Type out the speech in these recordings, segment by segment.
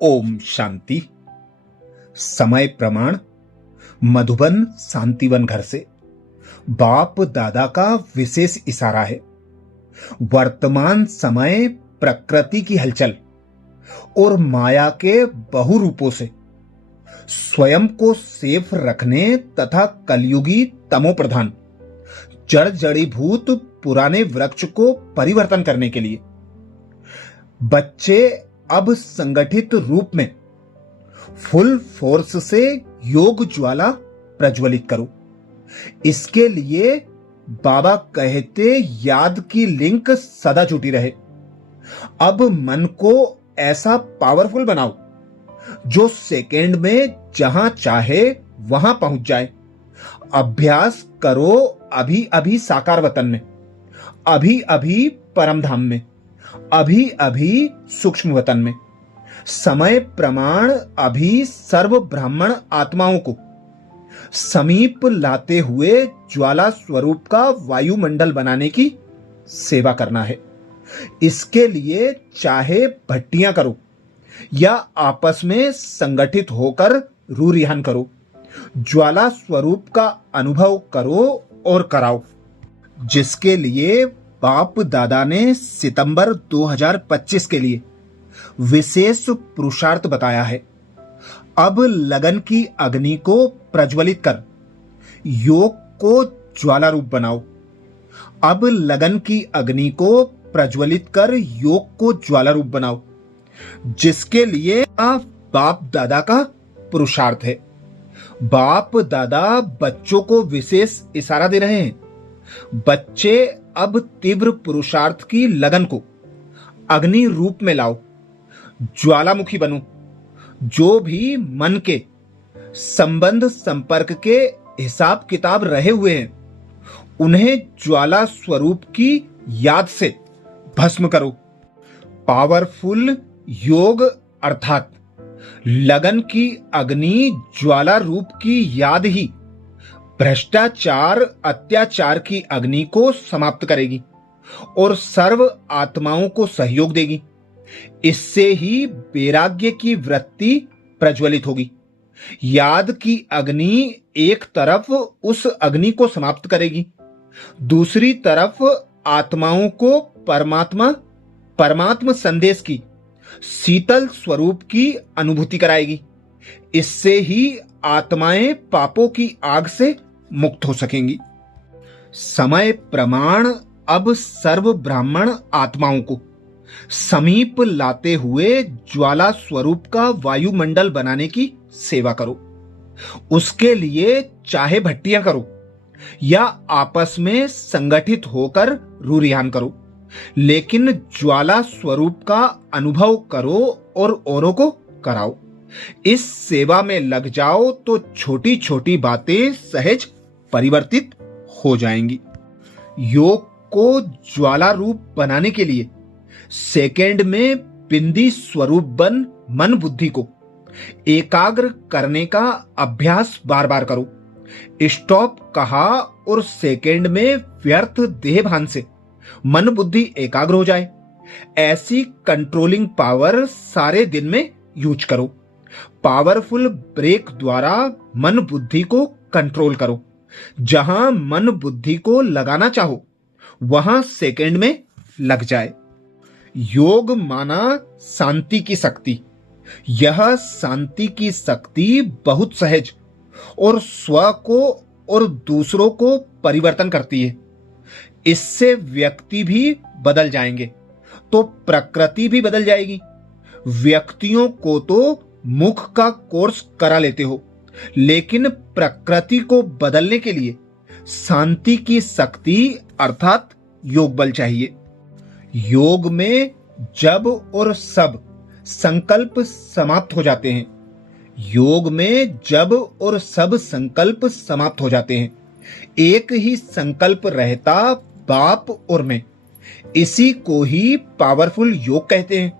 ओम शांति। समय प्रमाण मधुबन शांतिवन घर से बाप दादा का विशेष इशारा है। वर्तमान समय प्रकृति की हलचल और माया के बहुरूपों से स्वयं को सेफ रखने तथा कलयुगी तमो प्रधान जड़ जड़ीभूत पुराने वृक्ष को परिवर्तन करने के लिए बच्चे अब संगठित रूप में फुल फोर्स से योग ज्वाला प्रज्वलित करो। इसके लिए बाबा कहते याद की लिंक सदा जुटी रहे। अब मन को ऐसा पावरफुल बनाओ जो सेकेंड में जहां चाहे वहां पहुंच जाए। अभ्यास करो अभी अभी साकार वतन में, अभी अभी परम धाम में, अभी अभी सूक्ष्म वतन में। समय प्रमाण अभी सर्व ब्राह्मण आत्माओं को समीप लाते हुए ज्वाला स्वरूप का वायुमंडल बनाने की सेवा करना है। इसके लिए चाहे भट्टियां करो या आपस में संगठित होकर रूरिहान करो, ज्वाला स्वरूप का अनुभव करो और कराओ, जिसके लिए बाप दादा ने सितंबर 2025 के लिए विशेष पुरुषार्थ बताया है। अब लगन की अग्नि को प्रज्वलित कर योग को ज्वाला रूप बनाओ। अब लगन की अग्नि को प्रज्वलित कर योग को ज्वाला रूप बनाओ, जिसके लिए बाप दादा का पुरुषार्थ है। बाप दादा बच्चों को विशेष इशारा दे रहे हैं। बच्चे अब तीव्र पुरुषार्थ की लगन को अग्नि रूप में लाओ, ज्वालामुखी बनो। जो भी मन के संबंध संपर्क के हिसाब किताब रहे हुए हैं, उन्हें ज्वाला स्वरूप की याद से भस्म करो। पावरफुल योग अर्थात लगन की अग्नि ज्वाला रूप की याद ही भ्रष्टाचार अत्याचार की अग्नि को समाप्त करेगी और सर्व आत्माओं को सहयोग देगी। इससे ही वैराग्य की वृत्ति प्रज्वलित होगी। याद की अग्नि एक तरफ उस अग्नि को समाप्त करेगी, दूसरी तरफ आत्माओं को परमात्मा संदेश की शीतल स्वरूप की अनुभूति कराएगी। इससे ही आत्माएं पापों की आग से मुक्त हो सकेंगी। समय प्रमाण अब सर्व ब्राह्मण आत्माओं को समीप लाते हुए ज्वाला स्वरूप का वायुमंडल बनाने की सेवा करो। उसके लिए चाहे भट्टियां करो या आपस में संगठित होकर रूरिहान करो, लेकिन ज्वाला स्वरूप का अनुभव करो और औरों को कराओ। इस सेवा में लग जाओ तो छोटी छोटी बातें सहज परिवर्तित हो जाएंगी। योग को ज्वाला रूप बनाने के लिए सेकेंड में बिंदी स्वरूप बन मन बुद्धि को एकाग्र करने का अभ्यास बार बार करो। स्टॉप कहा और सेकेंड में व्यर्थ देह भान से मन बुद्धि एकाग्र हो जाए। ऐसी कंट्रोलिंग पावर सारे दिन में यूज करो। पावरफुल ब्रेक द्वारा मन बुद्धि को कंट्रोल करो। जहां मन बुद्धि को लगाना चाहो वहां सेकेंड में लग जाए। योग माना शांति की शक्ति। यह शांति की शक्ति बहुत सहज और स्व को और दूसरों को परिवर्तन करती है। इससे व्यक्ति भी बदल जाएंगे तो प्रकृति भी बदल जाएगी। व्यक्तियों को तो मुख का कोर्स करा लेते हो, लेकिन प्रकृति को बदलने के लिए शांति की शक्ति अर्थात योग बल चाहिए। योग में जब और सब संकल्प समाप्त हो जाते हैं। योग में जब और सब संकल्प समाप्त हो जाते हैं। एक ही संकल्प रहता बाप और मैं। इसी को ही पावरफुल योग कहते हैं।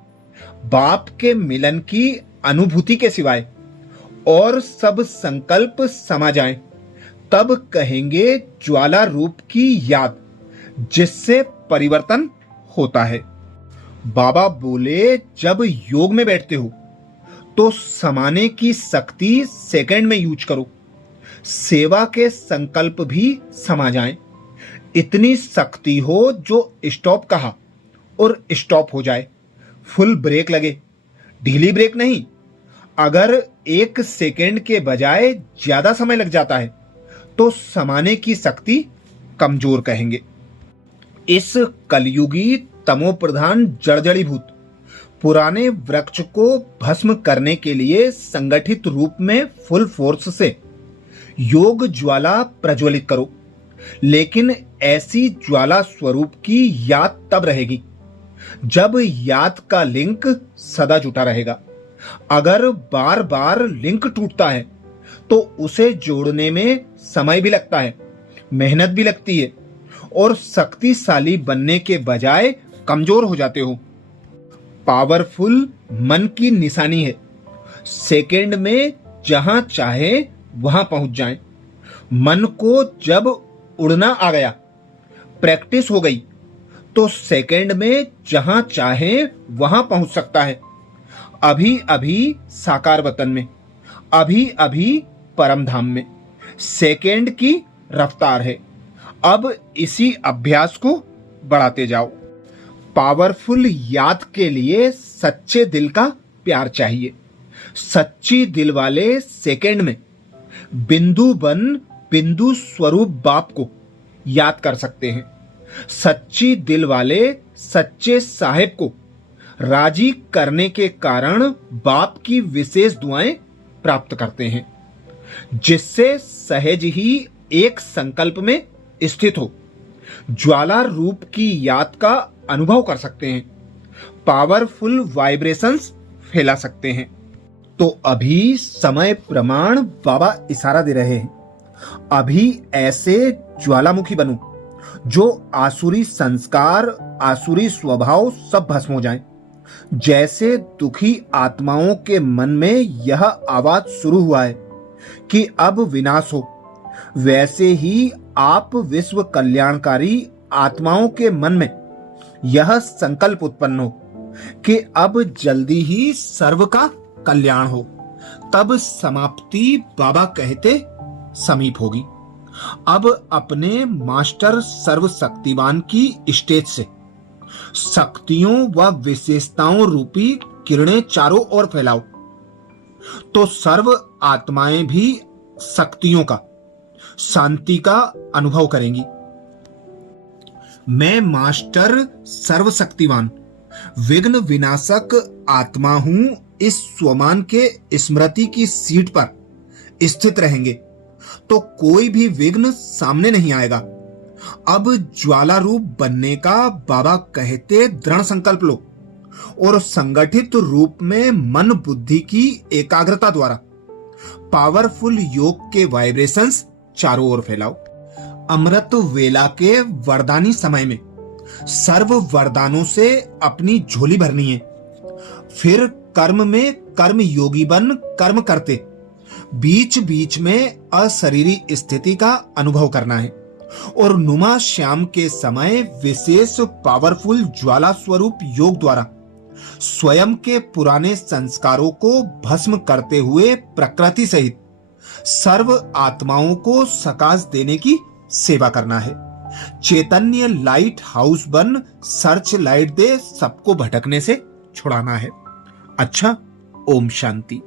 बाप के मिलन की अनुभूति के सिवाय और सब संकल्प समा जाएं, तब कहेंगे ज्वाला रूप की याद, जिससे परिवर्तन होता है। बाबा बोले जब योग में बैठते हो तो समाने की शक्ति सेकंड में यूज करो। सेवा के संकल्प भी समा जाएं। इतनी शक्ति हो जो स्टॉप कहा और स्टॉप हो जाए, फुल ब्रेक लगे, ढीली ब्रेक नहीं। अगर 1 सेकेंड के बजाय ज्यादा समय लग जाता है तो समाने की शक्ति कमजोर कहेंगे। इस कलयुगी तमोप्रधान जड़जड़ीभूत पुराने वृक्ष को भस्म करने के लिए संगठित रूप में फुल फोर्स से योग ज्वाला प्रज्वलित करो। लेकिन ऐसी ज्वाला स्वरूप की याद तब रहेगी जब याद का लिंक सदा जुटा रहेगा। अगर बार बार लिंक टूटता है तो उसे जोड़ने में समय भी लगता है, मेहनत भी लगती है और शक्तिशाली बनने के बजाय कमजोर हो जाते हो। पावरफुल मन की निशानी है, सेकंड में जहां चाहे वहां पहुंच जाएं। मन को जब उड़ना आ गया, प्रैक्टिस हो गई, तो सेकंड में जहां चाहे वहां पहुंच सकता है। अभी अभी साकार वतन में, अभी अभी परम धाम में सेकंड की रफ्तार है। अब इसी अभ्यास को बढ़ाते जाओ। पावरफुल याद के लिए सच्चे दिल का प्यार चाहिए। सच्ची दिल वाले सेकंड में बिंदु बन बिंदु स्वरूप बाप को याद कर सकते हैं। सच्ची दिल वाले सच्चे साहेब को राजी करने के कारण बाप की विशेष दुआएं प्राप्त करते हैं, जिससे सहज ही एक संकल्प में स्थित हो ज्वाला रूप की याद का अनुभव कर सकते हैं, पावरफुल वाइब्रेशंस फैला सकते हैं। तो अभी समय प्रमाण बाबा इशारा दे रहे हैं। अभी ऐसे ज्वालामुखी बनो जो आसुरी संस्कार, आसुरी स्वभाव सब भस्म हो जाएं। जैसे दुखी आत्माओं के मन में यह आवाज शुरू हुआ है कि अब विनाश हो, वैसे ही आप विश्व कल्याणकारी आत्माओं के मन में यह संकल्प उत्पन्न हो कि अब जल्दी ही सर्व का कल्याण हो। तब समाप्ति बाबा कहते समीप होगी। अब अपने मास्टर सर्वशक्तिवान की स्टेज से शक्तियों व विशेषताओं रूपी किरणें चारों ओर फैलाओ, तो सर्व आत्माएं भी शक्तियों का, शांति का अनुभव करेंगी। मैं मास्टर सर्वशक्तिवान विघ्न विनाशक आत्मा हूं। इस स्वमान के स्मृति की सीट पर स्थित रहेंगे तो कोई भी विघ्न सामने नहीं आएगा। अब ज्वाला रूप बनने का बाबा कहते दृढ़ संकल्प लो और संगठित रूप में मन बुद्धि की एकाग्रता द्वारा पावरफुल योग के वाइब्रेशंस चारों ओर फैलाओ। अमृत वेला के वरदानी समय में सर्व वरदानों से अपनी झोली भरनी है। फिर कर्म में कर्म योगी बन कर्म करते बीच बीच में अशरीरी स्थिति का अनुभव करना है और नुमा श्याम के समय विशेष पावरफुल ज्वाला स्वरूप योग द्वारा स्वयं के पुराने संस्कारों को भस्म करते हुए प्रकृति सहित सर्व आत्माओं को सकाश देने की सेवा करना है। चैतन्य लाइट हाउस बन सर्च लाइट दे सबको भटकने से छुड़ाना है। अच्छा, ओम शांति।